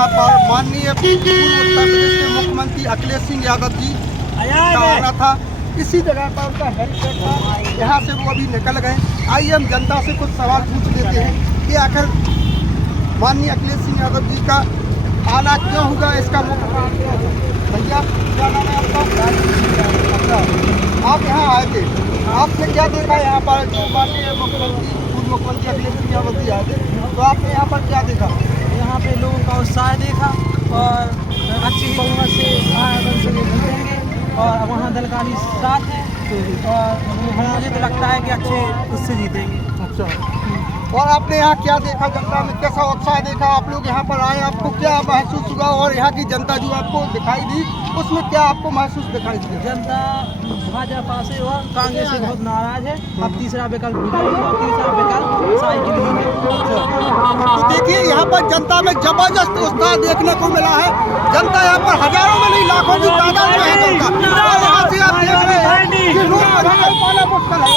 यहाँ पर माननीय पूर्व उत्तर प्रदेश के मुख्यमंत्री अखिलेश सिंह यादव जी का आना था। इसी जगह पर उनका हेलीपैड था, यहाँ से वो अभी निकल गए। आइए हम जनता से कुछ सवाल पूछ लेते हैं कि आखिर माननीय अखिलेश सिंह यादव जी का आना क्यों हुआ, इसका मुख्य कारण क्या है। भैया क्या नाम है आपका? अच्छा, आप यहाँ आए थे, आपने क्या देखा यहाँ पर? जो माननीय मुख्यमंत्री पूर्व मुख्यमंत्री अखिलेश सिंह यादव जी आए थे, तो आपने यहाँ पर क्या देखा? यहाँ पे लोगों का उत्साह देखा और अच्छी बहुमत से महागठबंधन से जीतेंगे और वहाँ दलकानी साथ है और मुझे तो लगता है कि अच्छे उससे जीतेंगे। अच्छा, और आपने यहाँ क्या देखा? जनता में कैसा उत्साह देखा? आप लोग यहाँ पर आए, आपको क्या महसूस हुआ? और यहाँ की जनता जो आपको दिखाई दी, उसमें क्या आपको महसूस दिखाई दिया? जनता भाजपा से और कांग्रेस से बहुत नाराज है। अब तीसरा विकल्प और तीसरा विकल्प साइकिल ही है। तो देखिए यहाँ पर जनता में जबरदस्त उत्साह देखने को मिला है। जनता यहाँ पर हजारों में नहीं लाखों की तादाद में है जनता। और यहाँ से आप देख रहे हैं कि रोड पर पाना मुश्किल है,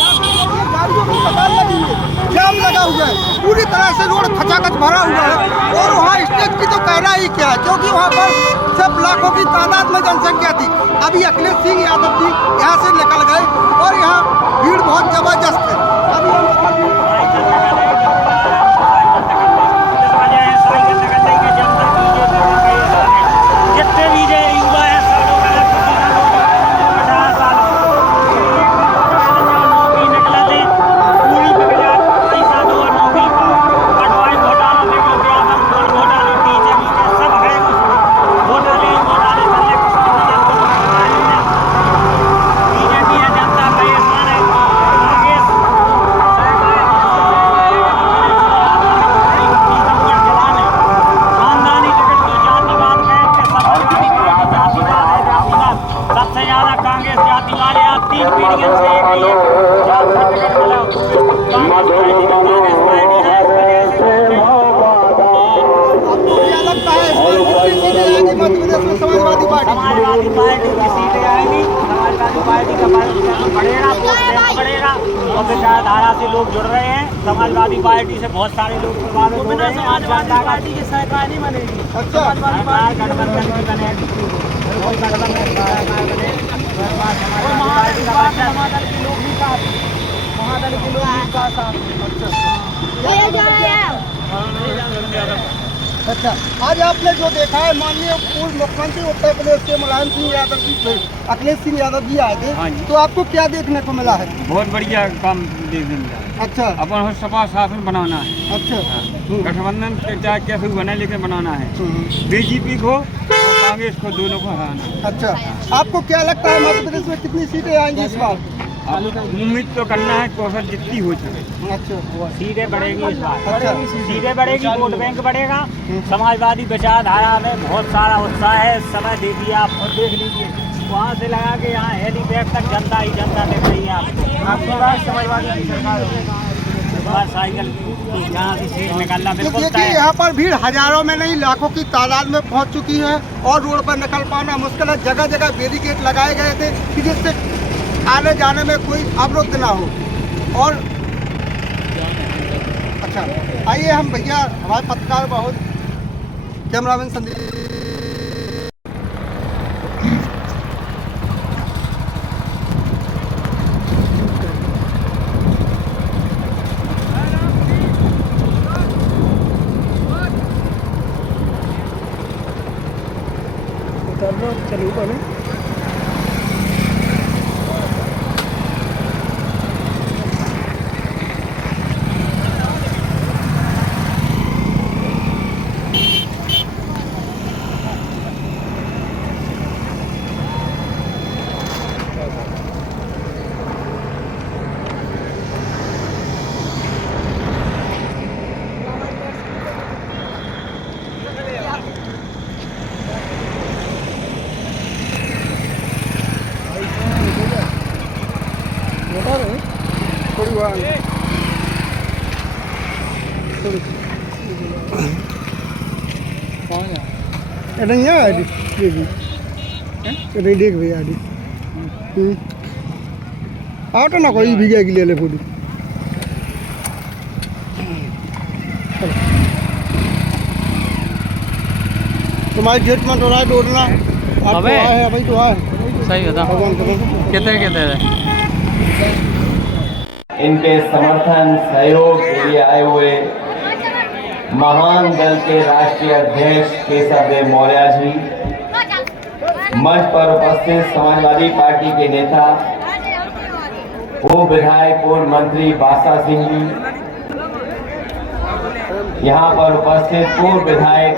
यहाँ गाड़ियों की कतार लगी हुई है, जाम लगा हुआ है, पूरी तरह से रोड खचाखच भरा हुआ है। और वहाँ स्टेज की तो कहना ही क्या है, क्योंकि वहाँ पर सब लाखों की तादाद में जनसंख्या थी। अभी अखिलेश सिंह यादव जी यहाँ से निकल गए और यहाँ भीड़ बहुत जबरदस्त है। अभी जितने भी युवा है समाजवादी पार्टी की सीटें आएंगी, समाजवादी पार्टी का बढ़ेगा, वोट बढ़ेगा और विचारधारा से लोग जुड़ रहे हैं। समाजवादी पार्टी से बहुत सारे लोग प्रभावित हो रहे हैं। समाजवादी पार्टी की सरकार नहीं बनेगी। अच्छा, सरकार गठबंधन की बनेगी, कोई गठबंधन सरकार बनेगी। महादल के लोग भी साथ, महादल के लोग भी साथ। अच्छा, आज आपने जो देखा है, माननीय पूर्व मुख्यमंत्री उत्तर प्रदेश के मुलायम सिंह यादव जी, अखिलेश सिंह यादव जी आए थे, तो आपको क्या देखने को मिला है? बहुत बढ़िया काम देखने मिला। अच्छा, अपन सपा शासन बनाना है। अच्छा, गठबंधन चाहे कैसे बने, लेकिन बनाना है बीजेपी को और कांग्रेस को, दोनों को हराना है। अच्छा, आपको क्या लगता है मध्य प्रदेश में कितनी सीटें आएंगी इस बार? उम्मीद तो करना है कोशिश जितनी हो सके। अच्छा, सीटें बढ़ेगी इस बार। अच्छा, सीटें बढ़ेगी, वोट बैंक बढ़ेगा। समाजवादी विचारधारा में बहुत सारा उत्साह है। इस समय देखिए, आप खुद देख लीजिए, वहाँ से लगा के यहाँ हेलीपैड तक जनता ही जनता दिख रही है आपकी बात। समाजवादी की सरकार साइकिल यहाँ से सीट निकलना बिल्कुल तय है। यहाँ पर भीड़ हजारों में नहीं लाखों की तादाद में पहुँच चुकी है और रोड पर निकल पाना मुश्किल है। जगह जगह बैरिकेड लगाए गए थे कि जिससे आने जाने में कोई अवरुद्ध ना हो। और अच्छा, आइए हम भैया, हमारे पत्रकार बहुत, कैमरामैन संदीप, चलिए पहले नहीं है आईडी नहीं देख भैया आईडी आउट ना कोई भी गया ले ले फोटो। तुम्हारे जेठ में तो रहा डोरना अब अबे। तो आए है, अभी तो आए सही बता भगवान कसम। कितने इनके समर्थन सहयोग के लिए आए हुए महान दल के राष्ट्रीय अध्यक्ष केशव देव मौर्य जी, मंच पर उपस्थित समाजवादी पार्टी के नेता पूर्व विधायक पूर्व मंत्री बासा सिंह जी, यहाँ पर उपस्थित पूर्व विधायक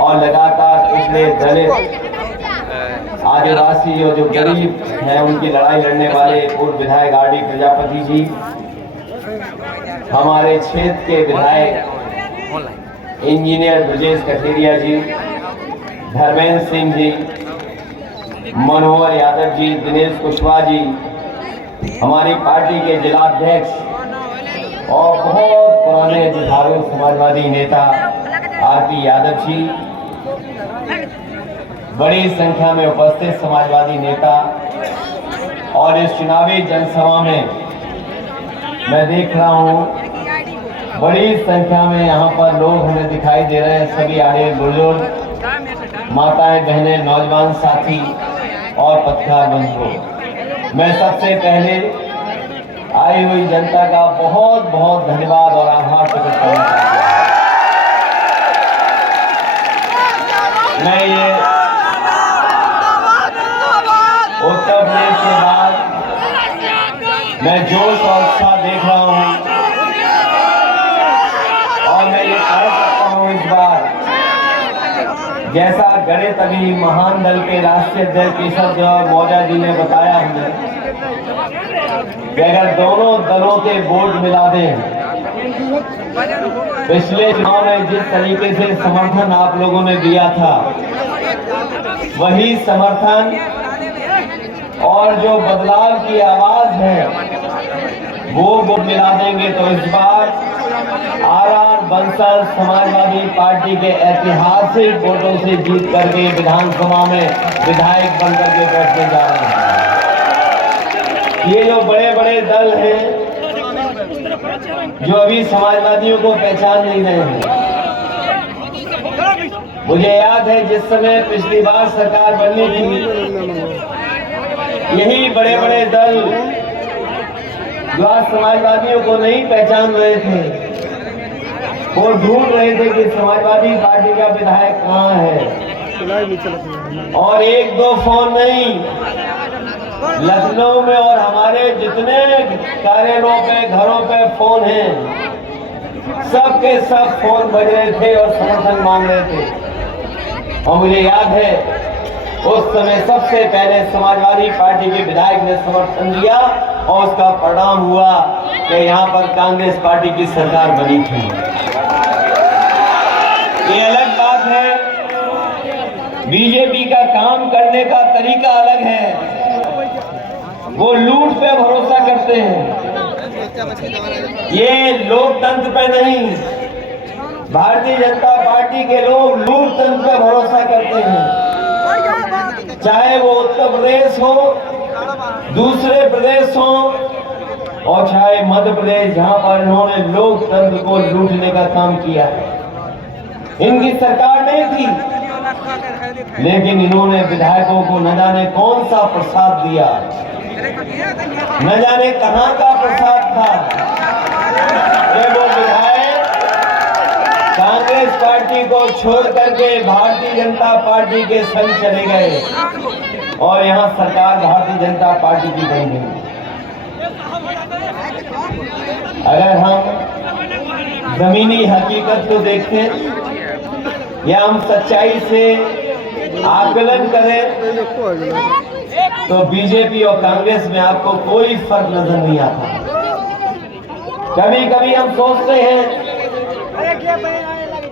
और लगातार पिछले दलित आदिवासी और जो गरीब हैं उनकी लड़ाई लड़ने वाले पूर्व विधायक आर डी प्रजापति जी, हमारे क्षेत्र के विधायक इंजीनियर ब्रजेश कठेरिया जी, धर्मेंद्र सिंह जी, मनोहर यादव जी, दिनेश कुशवाहा जी, हमारी पार्टी के जिलाध्यक्ष और बहुत पुराने जुझारू समाजवादी नेता आर पी यादव जी, बड़ी संख्या में उपस्थित समाजवादी नेता और इस चुनावी जनसभा में मैं देख रहा हूं बड़ी संख्या में यहाँ पर लोग हमें दिखाई दे रहे हैं। सभी आड़े बुजुर्ग, माताएं, बहनें, नौजवान साथी और पत्रकार बंधुओं, मैं सबसे पहले आई हुई जनता का बहुत बहुत धन्यवाद और आभार प्रकट करना चाहता हूं। मैं ये उत्तर प्रदेश के बाद मैं जोश और उत्साह देख रहा हूं और मैं ये कह सकता हूं इस बार, जैसा गणित अभी महान दल के राष्ट्रीय अध्यक्ष केशव देव मौर्य जी ने बताया हमें कि अगर दोनों दलों के वोट मिला दें, पिछले चुनाव में जिस तरीके से समर्थन आप लोगों ने दिया था वही समर्थन और जो बदलाव की आवाज है वो वोट मिला देंगे तो इस बार आर बंसल समाजवादी पार्टी के ऐतिहासिक वोटों से जीत करके विधानसभा में विधायक बनकर के बैठने जा रहे हैं। ये जो बड़े बड़े दल हैं जो अभी समाजवादियों को पहचान नहीं रहे हैं, मुझे याद है जिस समय पिछली बार सरकार बननी थी, यही बड़े बड़े दल जो आज समाजवादियों को नहीं पहचान रहे थे वो ढूंढ रहे थे कि समाजवादी पार्टी का विधायक कहाँ है, और एक दो फोन नहीं, लखनऊ में और हमारे जितने कार्यालयों पे घरों पे फोन हैं, सबके सब फोन बज रहे थे और समर्थन मांग रहे थे। और मुझे याद है उस समय सबसे पहले समाजवादी पार्टी के विधायक ने समर्थन दिया और उसका परिणाम हुआ कि यहाँ पर कांग्रेस पार्टी की सरकार बनी थी। ये अलग बात है, बीजेपी का काम करने का तरीका अलग है, वो लूट पे भरोसा करते हैं, ये लोकतंत्र पे नहीं। भारतीय जनता पार्टी के लोग लोकतंत्र पे भरोसा करते हैं, चाहे वो उत्तर प्रदेश हो, दूसरे प्रदेश हो और चाहे मध्य प्रदेश, जहां पर इन्होंने लोकतंत्र को लूटने का काम किया है। इनकी सरकार नहीं थी, लेकिन इन्होंने विधायकों को न जाने कौन सा प्रसाद दिया, न जाने कहां का प्रसाद था कि वो विधायक कांग्रेस पार्टी को छोड़ करके भारतीय जनता पार्टी के संग चले गए और यहाँ सरकार भारतीय जनता पार्टी की बन गई। अगर हम जमीनी हकीकत को देखें या हम सच्चाई से आकलन करें तो बीजेपी और कांग्रेस में आपको कोई फर्क नजर नहीं आता। कभी कभी हम सोचते हैं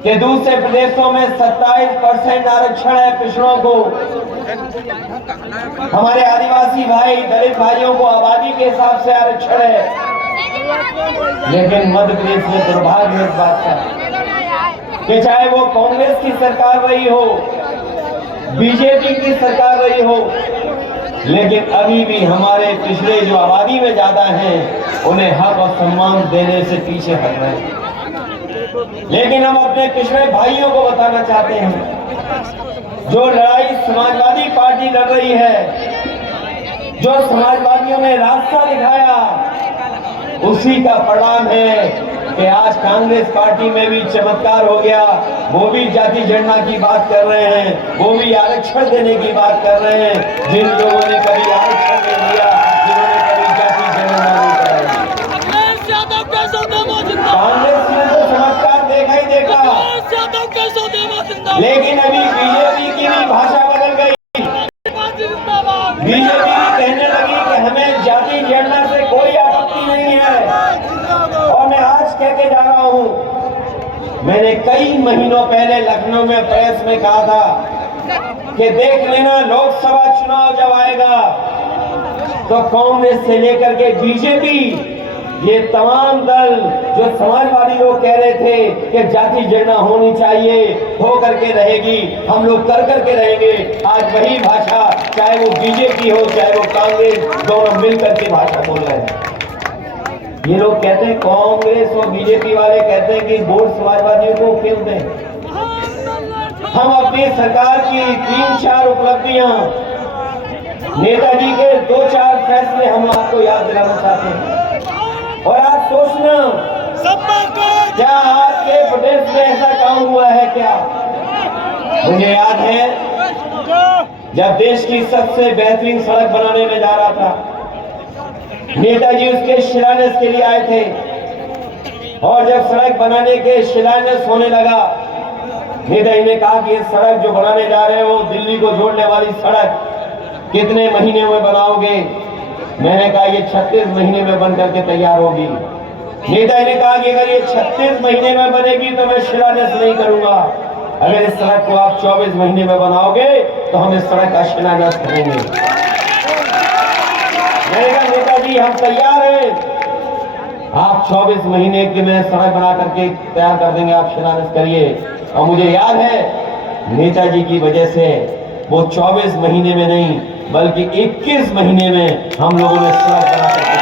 कि दूसरे प्रदेशों में 27% आरक्षण है पिछड़ों को, हमारे आदिवासी भाई दलित भाइयों को आबादी के हिसाब से आरक्षण है, लेकिन मध्य प्रदेश में दुर्भाग्य इस बात का कि चाहे वो कांग्रेस की सरकार रही हो, बीजेपी की सरकार रही हो, लेकिन अभी भी हमारे पिछड़े जो आबादी में ज्यादा हैं उन्हें हक और सम्मान देने से पीछे हट रहे हैं। लेकिन हम अपने पिछड़े भाइयों को बताना चाहते हैं, जो लड़ाई समाजवादी पार्टी लड़ रही है, जो समाजवादियों ने रास्ता दिखाया, उसी का परिणाम है कि आज कांग्रेस पार्टी में भी चमत्कार हो गया। वो भी जाति जनगणना की बात कर रहे हैं, वो भी आरक्षण देने की बात कर रहे हैं। जिन लोगों ने कभी आरक्षण दे दिया, जिन्होंने कभी जाति जनगणना नहीं कराई, कांग्रेस ने तो चमत्कार देखा ही देखा। लेकिन अभी बीजेपी की भी भाषा बदल गई। बीजेपी कहने लगी कि हमें जाति जनगणना से कोई आपत्ति नहीं है। और मैं आज कह के जा रहा हूं, मैंने कई महीनों पहले लखनऊ में प्रेस में कहा था कि देख लेना, लोकसभा चुनाव जब आएगा तो कांग्रेस से लेकर के बीजेपी, ये तमाम दल जो समाजवादी लोग कह रहे थे कि जाति जनगणना होनी चाहिए, हो करके रहेगी, हम लोग कर करके रहेंगे, आज वही भाषा, चाहे वो बीजेपी हो चाहे वो कांग्रेस, दोनों मिलकर के भाषा बोल रहे हैं। ये लोग कहते हैं, कांग्रेस और बीजेपी वाले कहते हैं कि वोट समाजवादियों को क्यों दें। हम अपनी सरकार की 3-4 उपलब्धियां, नेताजी के 2-4 फैसले हम आपको याद दिलाना चाहते हैं। और आज सोचना, क्या आपके प्रदेश में ऐसा काम हुआ है क्या? मुझे याद है जब देश की सबसे बेहतरीन सड़क बनाने में जा रहा था, नेताजी उसके शिलान्यास के लिए आए थे। और जब सड़क बनाने के शिलान्यास होने लगा, नेताजी ने कहा कि ये सड़क जो बनाने जा रहे हो, दिल्ली को जोड़ने वाली सड़क, कितने महीने में बनाओगे? मैंने कहा ये 36 महीने में बन करके तैयार होगी। नेताजी ने कहा कि अगर ये 36 महीने में बनेगी तो मैं शिलान्यास नहीं करूंगा, अगर इस सड़क को आप 24 महीने में बनाओगे तो हम इस सड़क का शिलान्यास करेंगे। मैंने कहा नेताजी हम तैयार हैं, आप 24 महीने के में सड़क बना करके तैयार कर देंगे, आप शिलान्यास करिए। और मुझे याद है नेताजी की वजह से वो 24 महीने में नहीं बल्कि 21 महीने में हम लोगों ने सड़क बना करके,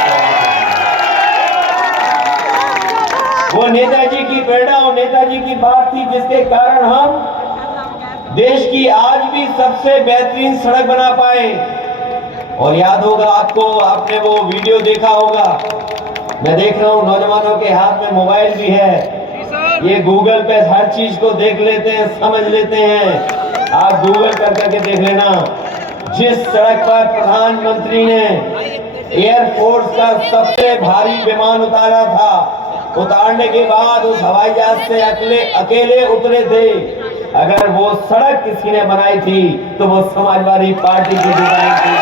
वो नेताजी की प्रेरणा और नेताजी की बात थी जिसके कारण हम देश की आज भी सबसे बेहतरीन सड़क बना पाए। और याद होगा आपको, आपने वो वीडियो देखा होगा, मैं देख रहा हूँ नौजवानों के हाथ में मोबाइल भी है, ये गूगल पे हर चीज को देख लेते हैं, समझ लेते हैं। आप गूगल कर करके देख लेना, जिस सड़क पर प्रधानमंत्री ने एयरफोर्स का सबसे भारी विमान उतारा था, उतारने के बाद उस हवाई जहाज से अकेले उतरे थे, अगर वो सड़क किसी ने बनाई थी तो वो समाजवादी पार्टी की डिजाइन थी।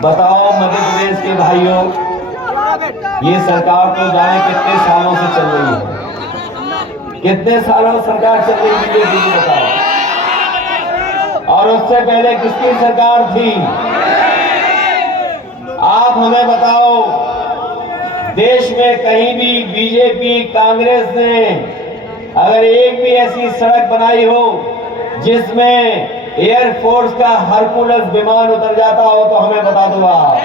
बताओ मध्य प्रदेश के भाइयों, ये सरकार तो जाने कितने सालों से चल रही है, कितने सालों सरकार चल रही है बीजेपी, बताओ। और उससे पहले किसकी सरकार थी? आप हमें बताओ, देश में कहीं भी बीजेपी कांग्रेस ने अगर एक भी ऐसी सड़क बनाई हो जिसमें एयरफोर्स का हरकुलस विमान उतर जाता हो तो हमें बता दो आप।